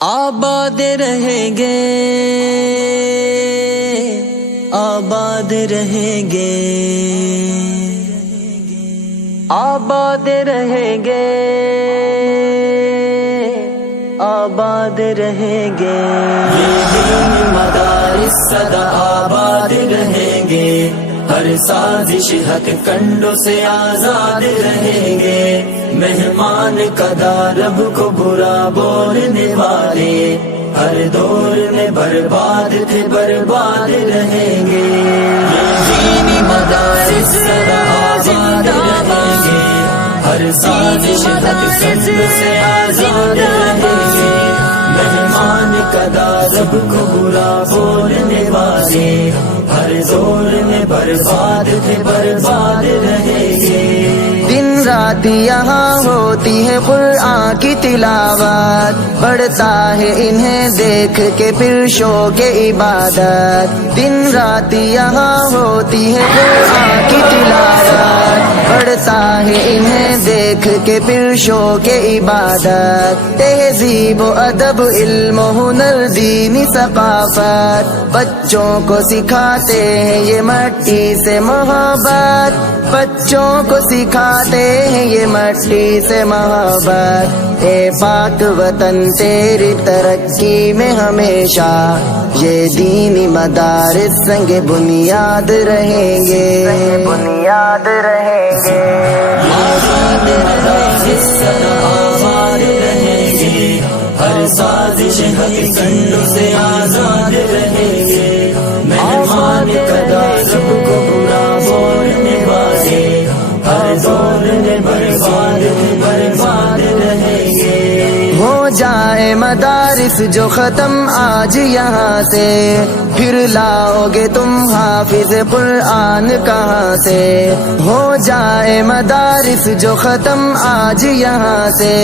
آباد رہیں گے، آباد رہیں گے، آباد رہیں گے، آباد رہیں گے، یہ دین مدارس سدا آباد رہیں گے، ہر سازش حق کنڈوں سے آزاد رہیں گے، مہمان قدا رب کو برا بولنے والے ہر دور میں برباد تھے برباد رہیں گے، دینی مدارس سدا آباد رہیں گے، ہر سازش حق کنڈوں سے آزاد رہیں گے، مہمان قدا رب کو برا بولنے والے ہر دور میں برباد تھے برباد رہیں گے، دن رات یہاں ہوتی ہے قرآن کی تلاوت، بڑھتا ہے انہیں دیکھ کے پھر شوق عبادت، دن رات یہاں ہوتی ہے قرآن کی تلاوت، بڑھتا ہے انہیں دیکھ کے پھر شوق عبادت، تہذیب و ادب علم و ہنر دینی ثقافت، بچوں کو سکھاتے ہیں یہ مٹی سے محبت، بچوں کو سکھاتے ہیں یہ مٹی سے محبت، اے پاک وطن تیری ترقی میں ہمیشہ یہ دینی مدارس سنگ بنیاد رہیں گے، بنیاد رہیں گے، آباد مدارس سدا آباد رہیں گے، ہر سازش حق کنڈوں سے آزاد رہیں گے، مہمان قدا رب کو برا بولنے والے ہر دور میں برباد برباد رہیں گے، ہو جائے مدارس جو ختم آج یہاں سے، پھر لاؤ گے تم حافظ قرآن کہاں سے، ہو جائے مدارس جو ختم آج یہاں سے،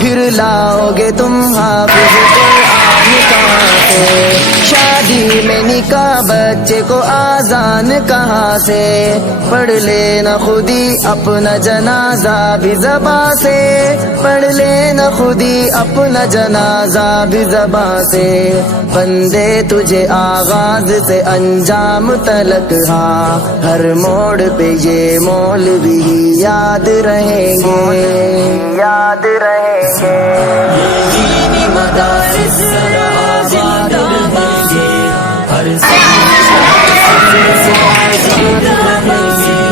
پھر لاؤ گے تم حافظ قرآن کہاں سے، شادی میں نکاح بچے کو آذان کہاں سے، پڑھ لینا خودی اپنا جنازہ بھی زباں سے، پڑھ لینا خودی اپنا جنازہ بھی زباں سے، بندے تجھے آغاز سے انجام تلک ہاں ہر موڑ پہ یہ مولوی ہی یاد رہیں گے، یاد رہیں گے، دینی مدارس سدا آباد رہیں گے، ہر سازش حق کنڈوں سے آزاد رہیں گے،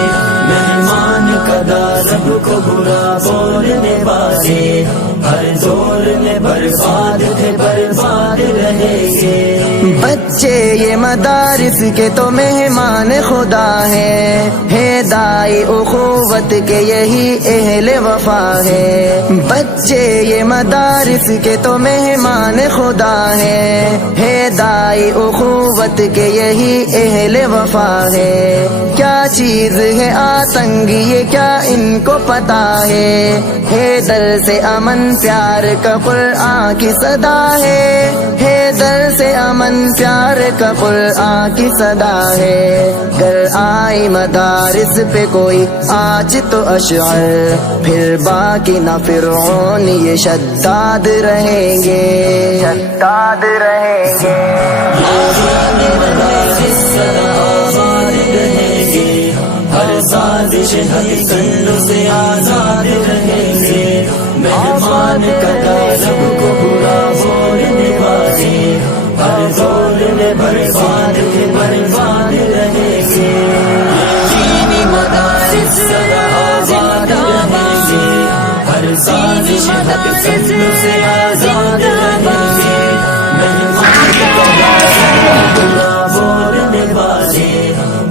مہمان قدا رب کو برا بولنے والے ہر دور میں برباد تھے برباد رہیں گے، بچے یہ مدارس کے تو مہمان خدا ہے دائی اخوت کے یہی اہل وفا ہے، بچے یہ مدارس کے تو مہمان خدا ہے دائی اخوت کے یہی اہل وفا ہے، کیا چیز ہے آتنگ یہ کیا ان کو پتا ہے در سے امن پیار کا قرآن کی صدا ہے در سے امن پیار کا قرآن کی صدا ہے، گر آئی مدارس پہ کوئی آج تو اشعر، پھر باقی نہ فرعون یہ شداد رہیں گے، شداد رہیں گے، آباد مدارس سدا آباد رہیں گے، ہر سازش حق کنڈوں سے آزاد رہیں گے، مہمان قدا رب کو برا بولنے والے ہر دور میں برباد برباد رہیں گے، دینی مدارس سدا آباد رہیں گے، ہر سازش حق کنڈوں سے آزاد رہیں گے، مہمان قدا رب کو برا بولنے والے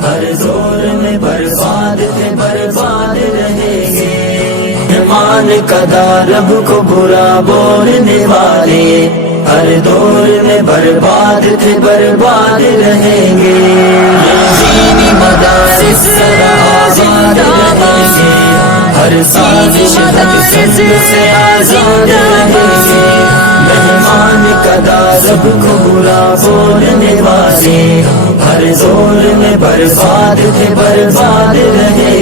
ہر دور میں برباد برباد رہیں گے، مہمان قدا رب کو برا بولنے والے ہر دور میں برباد تھے برباد رہیں گے، دینی مدارس سدا آباد رہیں گے، ہر سازش حق کنڈوں سے آزاد رہیں گے، مہمان قدا رب کو برا بولنے والے ہر دور میں برباد تھے برباد رہیں